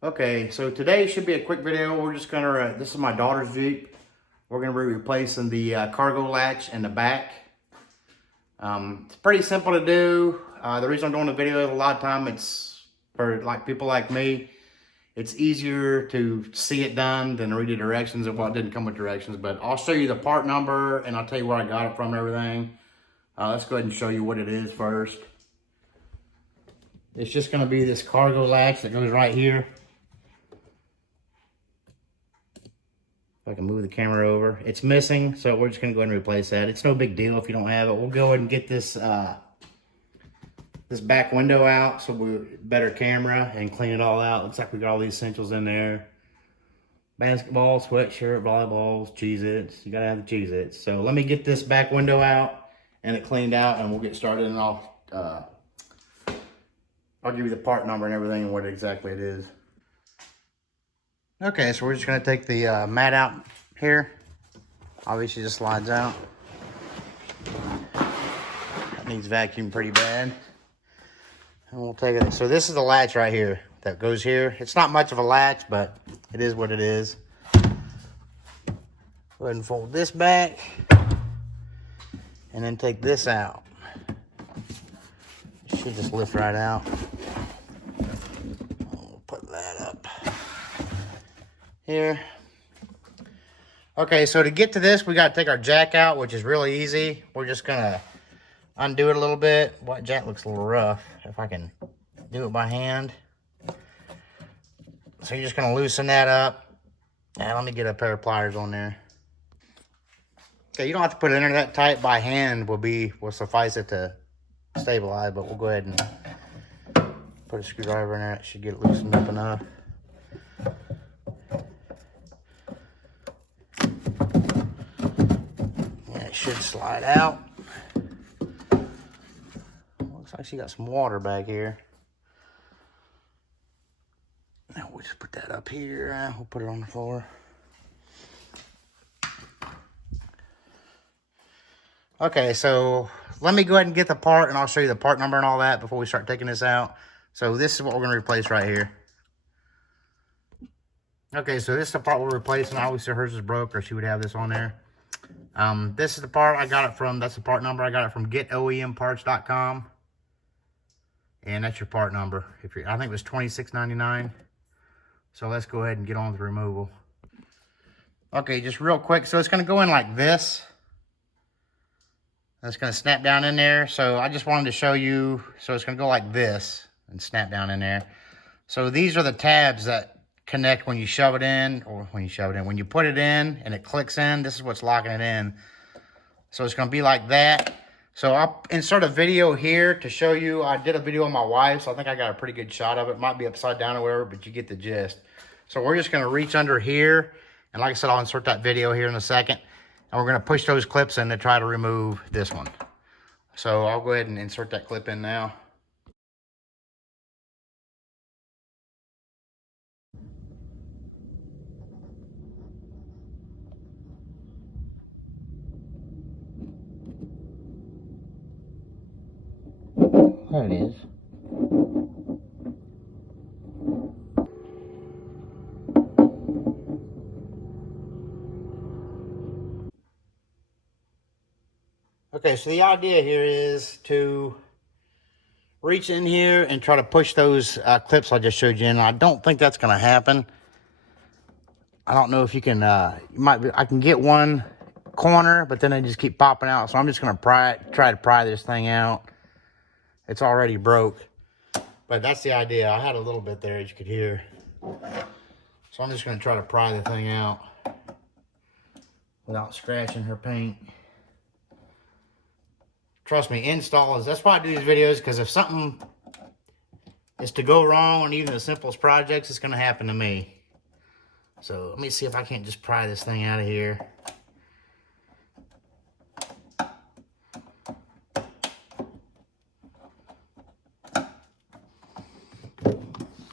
Okay, so today should be a quick video. We're just gonna, this is my daughter's Jeep. We're gonna be replacing the cargo latch in the back. It's pretty simple to do. The reason I'm doing the video is a lot of time it's for like people like me. It's easier to see it done than read the directions. Well, it didn't come with directions, but I'll show you the part number and I'll tell you where I got it from and everything. Let's go ahead and show you what it is first. It's just gonna be this cargo latch that goes right here. I can move the camera over. It's missing, so we're just gonna go ahead and replace that. It's no big deal if you don't have it. We'll go ahead and get this this back window out so we're better camera and clean it all out. Looks like we got all the essentials in there. Basketball, sweatshirt, volleyballs, Cheez-Its. You gotta have the Cheez-Its. So let me get this back window out and it cleaned out and we'll get started, and I'll give you the part number and everything and what exactly it is. Okay, so we're just gonna take the mat out here. Obviously just slides out. It needs vacuum pretty bad. And we'll take it. So this is the latch right here that goes here. It's not much of a latch, but it is what it is. Go ahead and fold this back and then take this out. It should just lift right out. We'll put that up here. Okay, so to get to this, we got to take our jack out, which is really easy. We're just gonna undo it a little bit. What, jack looks a little rough. If I can do it by hand. So you're just gonna loosen that up. And let me get a pair of pliers on there. Okay, you don't have to put it in there that tight. By hand will suffice it to stabilize, but we'll go ahead and put a screwdriver in there. It should get it loosened up enough. Yeah, it should slide out. Looks like she got some water back here. Now we'll just put that up here. We'll put it on the floor. Okay, so let me go ahead and get the part and I'll show you the part number and all that before we start taking this out. So this is what we're going to replace right here. Okay, so this is the part we're replacing. Obviously hers is broke or she would have this on there. This is the part I got it from. That's the part number. I got it from getoemparts.com. And that's your part number. I think it was $26.99. So let's go ahead and get on with the removal. Okay, just real quick. So it's going to go in like this. That's going to snap down in there. So I just wanted to show you. So it's going to go like this and snap down in there. So these are the tabs that connect when you shove it in, or when you put it in and it clicks in. This is what's locking it in. So it's going to be like that. So I'll insert a video here to show you. I did a video on my wife, so I think I got a pretty good shot of it. It might be upside down or whatever, but you get the gist. So we're just going to reach under here. And like I said, I'll insert that video here in a second. And we're going to push those clips in to try to remove this one. So I'll go ahead and insert that clip in now. There it is. Okay, so the idea here is to reach in here and try to push those clips I just showed you in. I don't think that's going to happen. I don't know if you can, I can get one corner, but then they just keep popping out. So I'm just going to try to pry this thing out. It's already broke, but that's the idea. I had a little bit there, as you could hear. So I'm just going to try to pry the thing out without scratching her paint. Trust me, install that's why I do these videos, because if something is to go wrong on even the simplest projects, it's going to happen to me. So let me see if I can't just pry this thing out of here.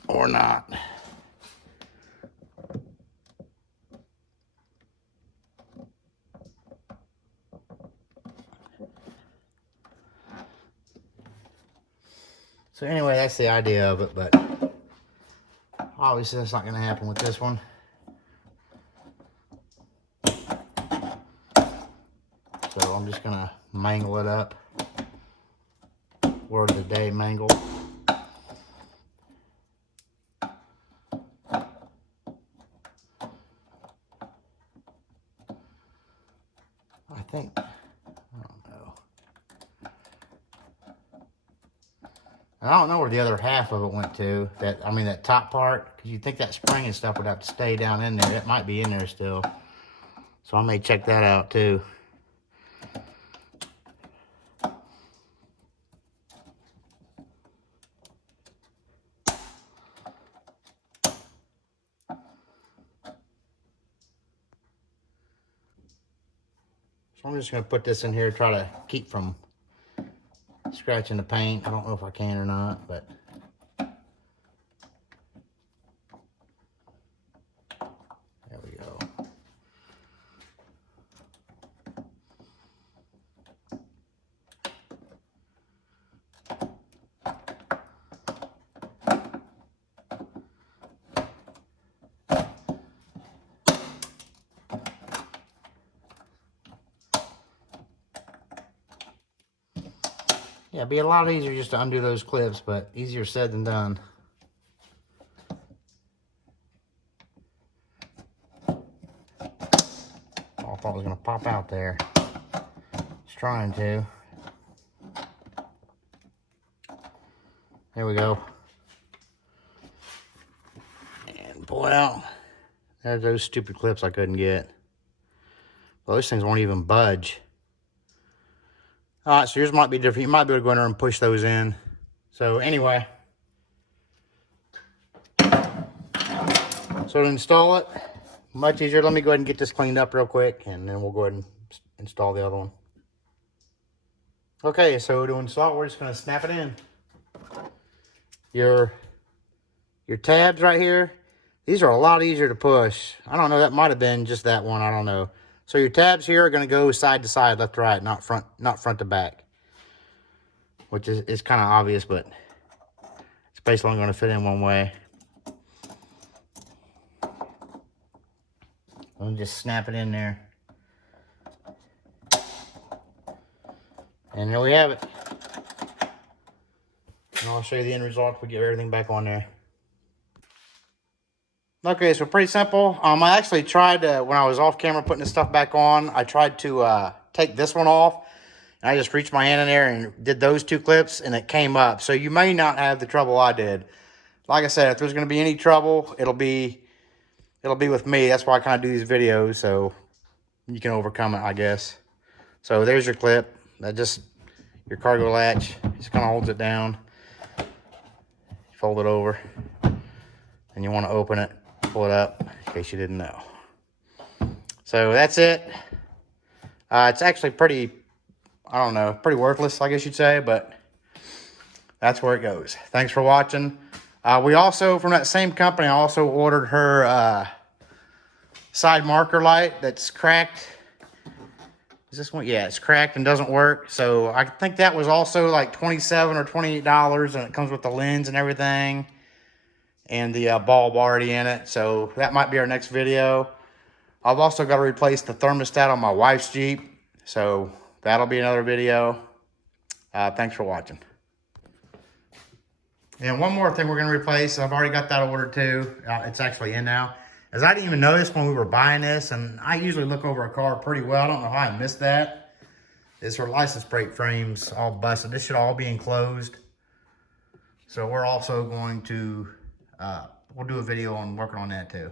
Or not. So anyway, that's the idea of it, but Obviously, that's not going to happen with this one. So I'm just going to mangle it up. Word of the day, mangle. I think, I don't know. I don't know where the other half of it went to. That top part. Because you'd think that spring and stuff would have to stay down in there. It might be in there still. So I may check that out too. So I'm just going to put this in here, try to keep from scratching the paint. I don't know if I can or not, but there we go. Yeah, it'd be a lot easier just to undo those clips, but easier said than done. Oh, I thought it was going to pop out there. It's trying to. There we go. And pull it out. There's those stupid clips I couldn't get. Well, those things won't even budge. All right, so yours might be different. You might be able to go in there and push those in. So anyway. So to install it, much easier. Let me go ahead and get this cleaned up real quick, and then we'll go ahead and install the other one. Okay, so to install it, we're just going to snap it in. Your tabs right here, these are a lot easier to push. I don't know, that might have been just that one. I don't know. So your tabs here are going to go side to side, left to right, not front to back. Which is kind of obvious, but it's basically only going to fit in one way. Let me just snap it in there. And here we have it. And I'll show you the end result if we get everything back on there. Okay, so pretty simple. I actually tried, when I was off camera putting this stuff back on, I tried to take this one off. And I just reached my hand in there and did those two clips, and it came up. So you may not have the trouble I did. Like I said, if there's going to be any trouble, it'll be with me. That's why I kind of do these videos, so you can overcome it, I guess. So there's your clip. That just, your cargo latch, just kind of holds it down. Fold it over, and you want to open it. Pull it up in case you didn't know. So that's it. It's actually pretty, I don't know, pretty worthless, I guess you'd say, but that's where it goes. Thanks for watching. We also, from that same company, I also ordered her side marker light that's cracked. Is this one? Yeah, it's cracked and doesn't work. So I think that was also like $27 or $28, and it comes with the lens and everything. And the bulb already in it, so that might be our next video. I've also got to replace the thermostat on my wife's Jeep, so that'll be another video. Thanks for watching. And one more thing we're going to replace, I've already got that ordered too. It's actually in now. As I didn't even notice when we were buying this, and I usually look over a car pretty well. I don't know how I missed that. Is her license plate frames all busted. This should all be enclosed. So we're also going to we'll do a video on working on that too.